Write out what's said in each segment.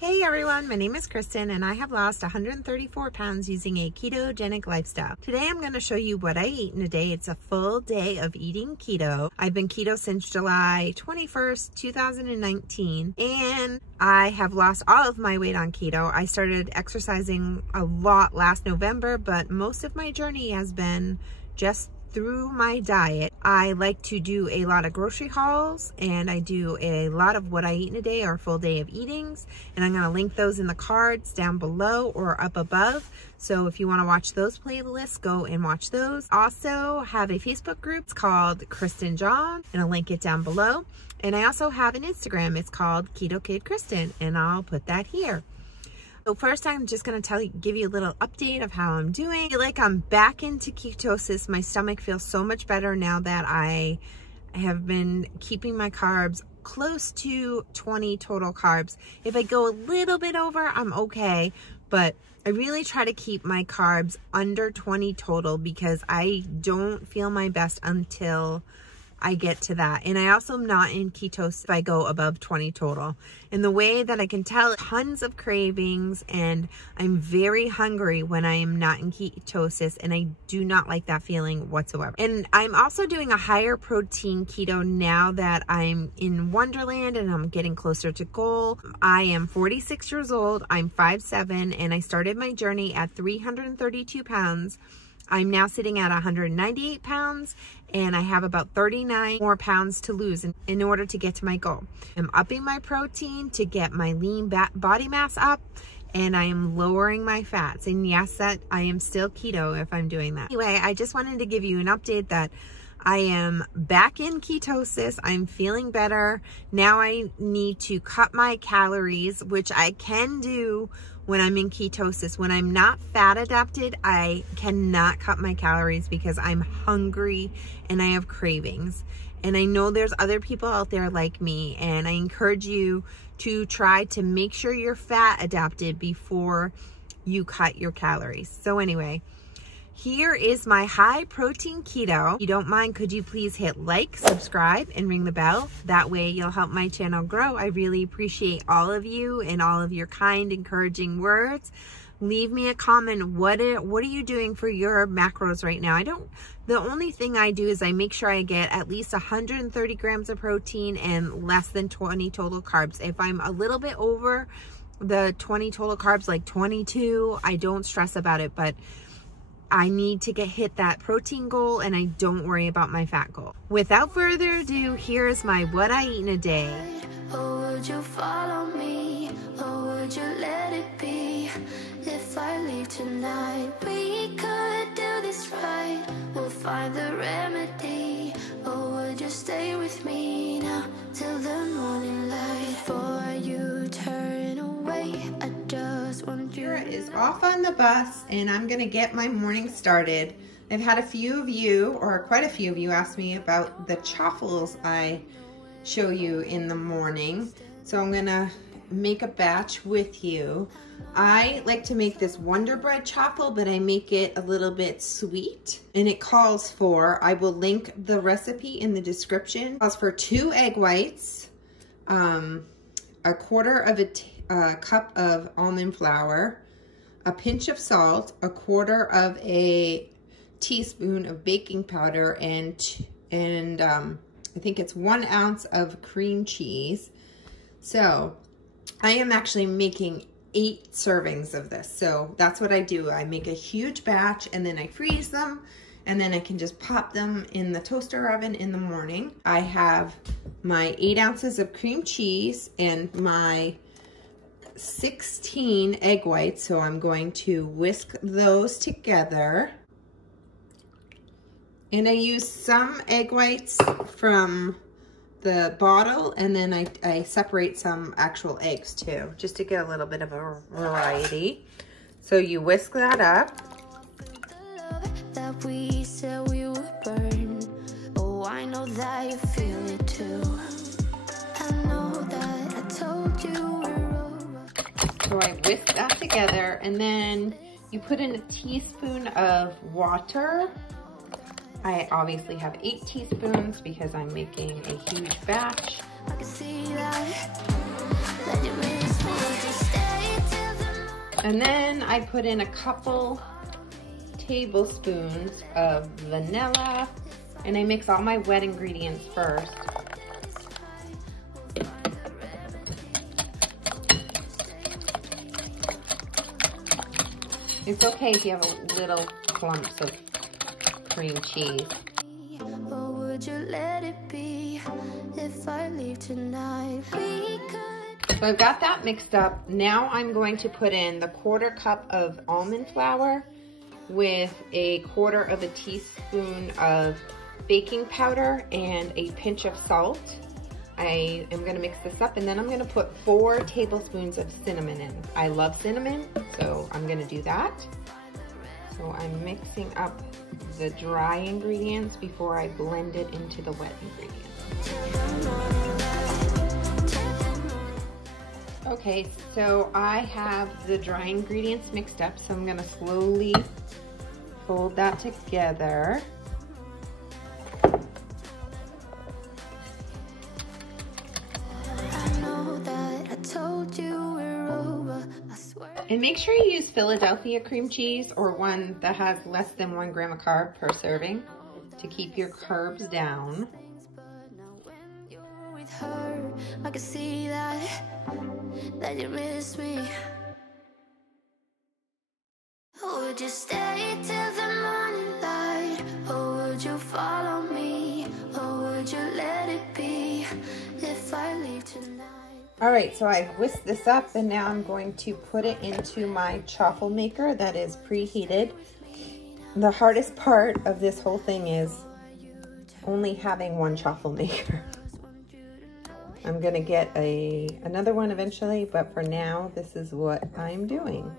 Hey everyone, my name is Kristen and I have lost 134 pounds using a ketogenic lifestyle. Today I'm going to show you what I eat in a day. It's a full day of eating keto. I've been keto since July 21st, 2019, and I have lost all of my weight on keto. I started exercising a lot last November, but most of my journey has been just through my diet. I like to do a lot of grocery hauls and I do a lot of what I eat in a day or a full day of eatings, and I'm going to link those in the cards down below or up above. So if you want to watch those playlists, go and watch those. Also have a Facebook group. It's called Kristen Johns and I'll link it down below. And I also have an Instagram. It's called Keto Kid Kristen and I'll put that here. So first, I'm just going to give you a little update of how I'm doing. I feel like I'm back into ketosis. My stomach feels so much better now that I have been keeping my carbs close to 20 total carbs. If I go a little bit over, I'm okay, but I really try to keep my carbs under 20 total because I don't feel my best until I get to that. And I also am not in ketosis if I go above 20 total. And the way that I can tell, tons of cravings and I'm very hungry when I am not in ketosis, and I do not like that feeling whatsoever. And I'm also doing a higher protein keto now that I'm in Wonderland and I'm getting closer to goal. I am 46 years old, I'm 5'7", and I started my journey at 332 pounds. I'm now sitting at 198 pounds and I have about 39 more pounds to lose in order to get to my goal. I'm upping my protein to get my lean body mass up, and I am lowering my fats. And yes, that I am still keto if I'm doing that. Anyway, I just wanted to give you an update that I am back in ketosis. I'm feeling better. Now I need to cut my calories, which I can do when I'm in ketosis. When I'm not fat adapted, I cannot cut my calories because I'm hungry and I have cravings. And I know there's other people out there like me, and I encourage you to try to make sure you're fat adapted before you cut your calories. So anyway, here is my high protein keto. If you don't mind, could you please hit like, subscribe, and ring the bell? That way you'll help my channel grow. I really appreciate all of you and all of your kind, encouraging words. Leave me a comment. What are you doing for your macros right now? The only thing I do is I make sure I get at least 130 grams of protein and less than 20 total carbs. If I'm a little bit over the 20 total carbs, like 22, I don't stress about it, but I need to hit that protein goal and I don't worry about my fat goal. Without further ado, here's my what I eat in a day. Or would you follow me? Or would you let it be? If I leave tonight, we could do this right. We'll find the remedy. Or would you stay with me now till the morning light? Before you turn away, I just want you. Kira is off on the bus and I'm gonna get my morning started. I've had a few of you, or quite a few of you, ask me about the chaffles I show you in the morning. So I'm gonna make a batch with you. I like to make this Wonder Bread chaffle, but I make it a little bit sweet, and it calls for, I will link the recipe in the description. It calls for 2 egg whites, a quarter of a cup of almond flour, a pinch of salt, a quarter of a teaspoon of baking powder, and I think it's 1 ounce of cream cheese. So I am actually making 8 servings of this. So that's what I do. I make a huge batch and then I freeze them, and then I can just pop them in the toaster oven in the morning. I have my 8 ounces of cream cheese and my 16 egg whites. So I'm going to whisk those together. And I use some egg whites from the bottle, and then I separate some actual eggs too, just to get a little bit of a variety. So you whisk that up. That we said we would burn. Oh, I know that you feel it too. I know that I told you we're over. So I whisk that together, and then you put in a teaspoon of water. I obviously have 8 teaspoons because I'm making a huge batch. I can see that you miss me, just stay And then I put in a couple tablespoons of vanilla, and I mix all my wet ingredients first. It's okay if you have a little clumps of cream cheese. Or would you let it be if I leave tonight? So I've got that mixed up. Now I'm going to put in the 1/4 cup of almond flour with a 1/4 of a teaspoon of baking powder and a pinch of salt. I am going to mix this up, and then I'm going to put 4 tablespoons of cinnamon in. I love cinnamon, so I'm going to do that. So I'm mixing up the dry ingredients before I blend it into the wet ingredients. Okay, so I have the dry ingredients mixed up, so I'm going to slowly fold that together. And make sure you use Philadelphia cream cheese or one that has less than 1 gram of carb per serving to keep your carbs down. I can see that you miss me. Would you stay till the morning light, or would you follow me, or would you let it be if I leave tonight? All right, so I whisked this up, and now I'm going to put it into my chaffle maker that is preheated. The hardest part of this whole thing is only having one chaffle maker. I'm gonna get another one eventually, but for now, this is what I'm doing.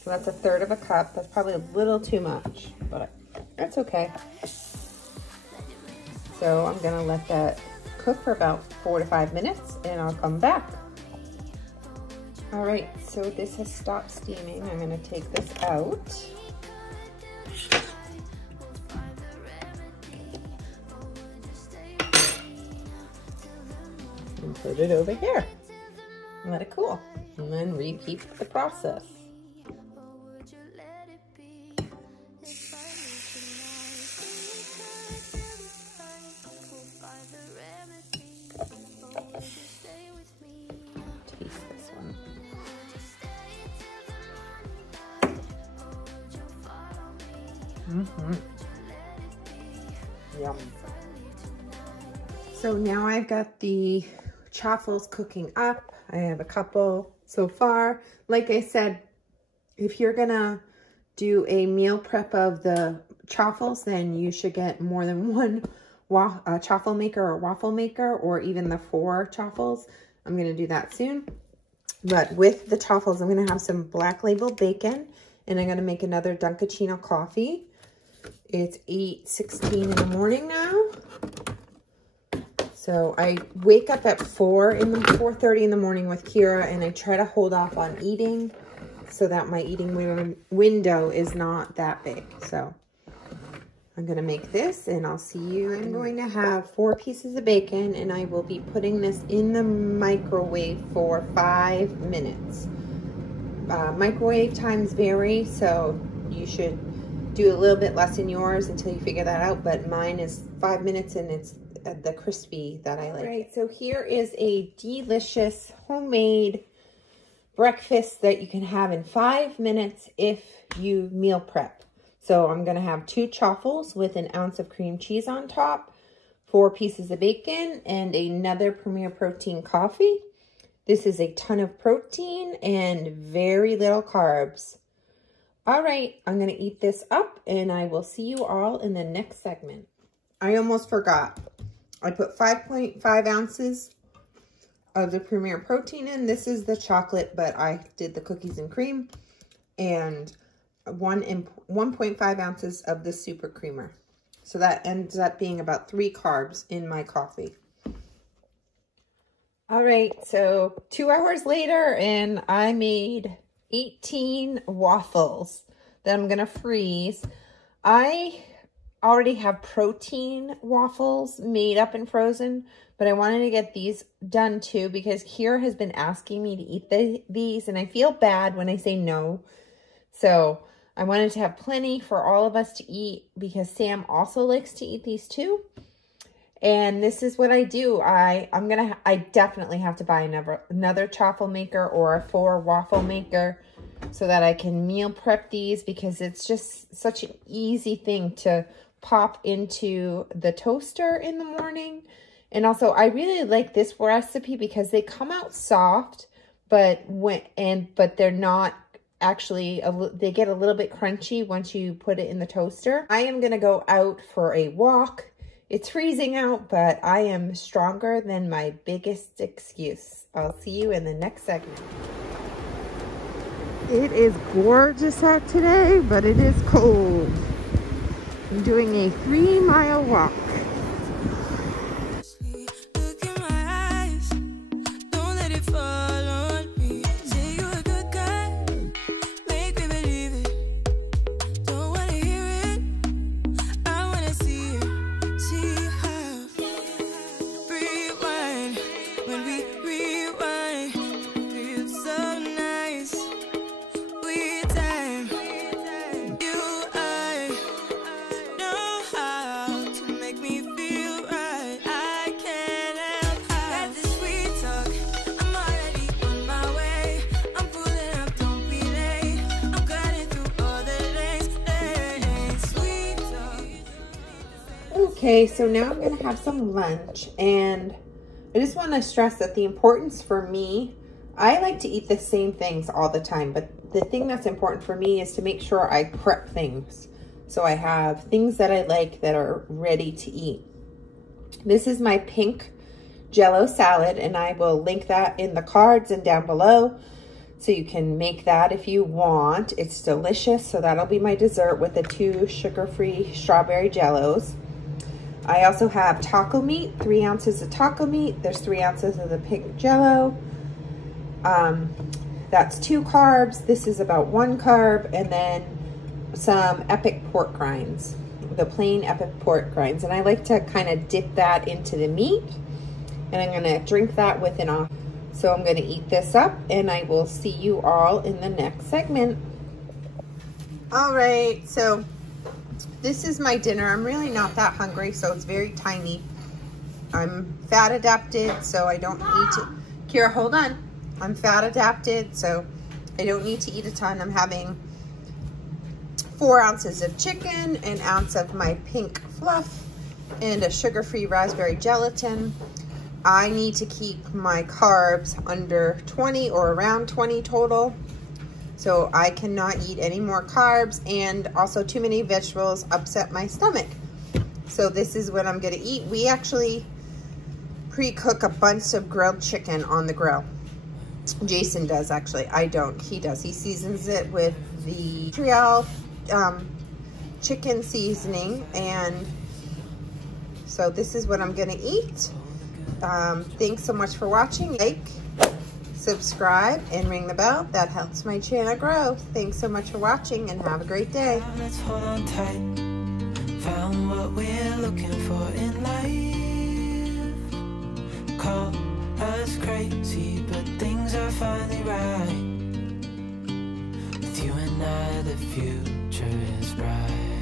So that's 1/3 of a cup. That's probably a little too much, but that's okay. So I'm gonna let that cook for about 4 to 5 minutes, and I'll come back. All right, so this has stopped steaming. I'm gonna take this out. And put it over here. And let it cool. And then repeat the process. Yum. So now I've got the chaffles cooking up. I have a couple so far. Like I said, if you're gonna do a meal prep of the chaffles, then you should get more than one chaffle maker or waffle maker, or even the 4 chaffles. I'm gonna do that soon. But with the chaffles, I'm gonna have some Black Label bacon, and I'm gonna make another Dunkachino coffee. It's 8:16 in the morning now. So I wake up at 4:30 in the morning with Kira, and I try to hold off on eating so that my eating window is not that big. So I'm going to make this, and I'll see you. I'm going to have 4 pieces of bacon, and I will be putting this in the microwave for 5 minutes. Microwave times vary, so you should do a little bit less in yours until you figure that out, but mine is 5 minutes, and it's the crispy that I like. All right, so here is a delicious homemade breakfast that you can have in 5 minutes if you meal prep. So I'm gonna have 2 chaffles with 1 ounce of cream cheese on top, 4 pieces of bacon, and another Premier Protein coffee. This is a ton of protein and very little carbs. All right, I'm gonna eat this up, and I will see you all in the next segment. I almost forgot. I put 5.5 ounces of the Premier Protein in. This is the chocolate, but I did the cookies and cream, and 1.5 ounces of the super creamer. So that ends up being about 3 carbs in my coffee. All right, so 2 hours later, and I made 18 waffles that I'm gonna freeze. I already have protein waffles made up and frozen, but I wanted to get these done too because Kira has been asking me to eat these, and I feel bad when I say no. So I wanted to have plenty for all of us to eat because Sam also likes to eat these too. And this is what I do. I definitely have to buy another chaffle maker or a 4 waffle maker so that I can meal prep these, because it's just such an easy thing to pop into the toaster in the morning. And also I really like this recipe because they come out soft, but they're not actually, they get a little bit crunchy once you put it in the toaster. I am gonna go out for a walk. It's freezing out, but I am stronger than my biggest excuse. I'll see you in the next segment. It is gorgeous out today, but it is cold. I'm doing a 3-mile walk. Okay, so now I'm gonna have some lunch, and I just want to stress that the importance for me, I like to eat the same things all the time, but the thing that's important for me is to make sure I prep things. So I have things that I like that are ready to eat. This is my pink Jell-O salad, and I will link that in the cards and down below. So you can make that if you want. It's delicious. So that'll be my dessert with the 2 sugar-free strawberry Jell-Os. I also have taco meat, 3 ounces of taco meat. There's 3 ounces of the pink Jell-O. That's 2 carbs. This is about 1 carb. And then some epic pork rinds, the plain epic pork rinds. And I like to kind of dip that into the meat. And I'm going to drink that with an off. So I'm going to eat this up, and I will see you all in the next segment. All right, so this is my dinner. I'm really not that hungry, so it's very tiny. I'm fat adapted, so I don't need to. Kira, hold on. I'm fat adapted, so I don't need to eat a ton. I'm having 4 ounces of chicken, an ounce of my pink fluff, and a sugar-free raspberry gelatin. I need to keep my carbs under 20 or around 20 total. So I cannot eat any more carbs, and also too many vegetables upset my stomach. So this is what I'm gonna eat. We actually pre-cook a bunch of grilled chicken on the grill. Jason does, actually. I don't, he does. He seasons it with the Montreal chicken seasoning, and so this is what I'm gonna eat. Thanks so much for watching. Like, subscribe, and ring the bell. That helps my channel grow. Thanks so much for watching, and have a great day. Let's hold on tight. Found what we're looking for in life. Call us crazy, but things are finally right. With you and I, the future is bright.